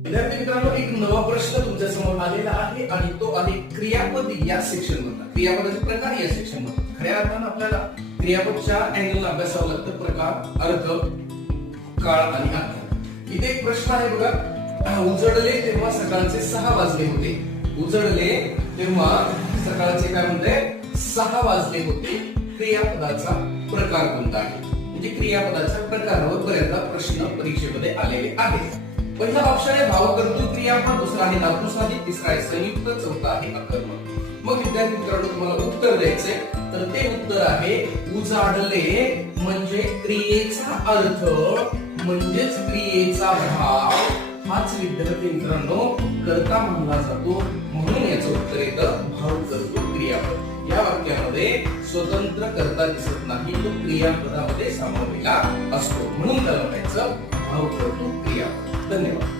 विद्यार्थी मित्रांनो, एक नवा प्रश्न तुमच्या समोर आलेला आहे आणि तो आहे क्रियापद या सेक्शन मधला. क्रियापदाचे प्रकार या सेक्शन मध्ये. खऱ्या अर्थानं आपल्याला क्रियापदच्या अँगलला अभ्यासावं लागतं. प्रकार, अर्थ, काळ आणि अर्थ. इथे एक प्रश्न आहे बघा. उजळले तेव्हा सकाळचे 6 वाजले होते. उजळले तेव्हा सकाळचे काय म्हणते 6 वाजले होते. क्रियापदाचा प्रकार कोणता आहे? म्हणजे क्रियापदाच्या प्रकारावर बऱ्याचदा प्रश्न परीक्षेमध्ये आलेले आहेत. पहिला ऑप्शन आहे भावकर्तृ क्रियापद, दुसरा आहे धातुसाधित, तिसरा आहे संयुक्त, चौथा आहे अकर्मक. मग विद्यार्थी मित्रांनो, तुम्हाला उत्तर द्यायचे तर ते उत्तर आहे उजाडले म्हणजे क्रियेचा अर्थ म्हणजेच क्रियेचा भाव हाच विद्यार्थी मित्रांनो कर्ता मानला जातो. म्हणून याचं उत्तर येतं भावकर्तृ क्रियापद. या वाक्यामध्ये स्वतंत्र कर्ता दिसत नाही, तो क्रियापदामध्ये सामावलेला असतो. म्हणून त्याला म्हणायचं भावकर्तृ क्रियापद. धन्यवाद.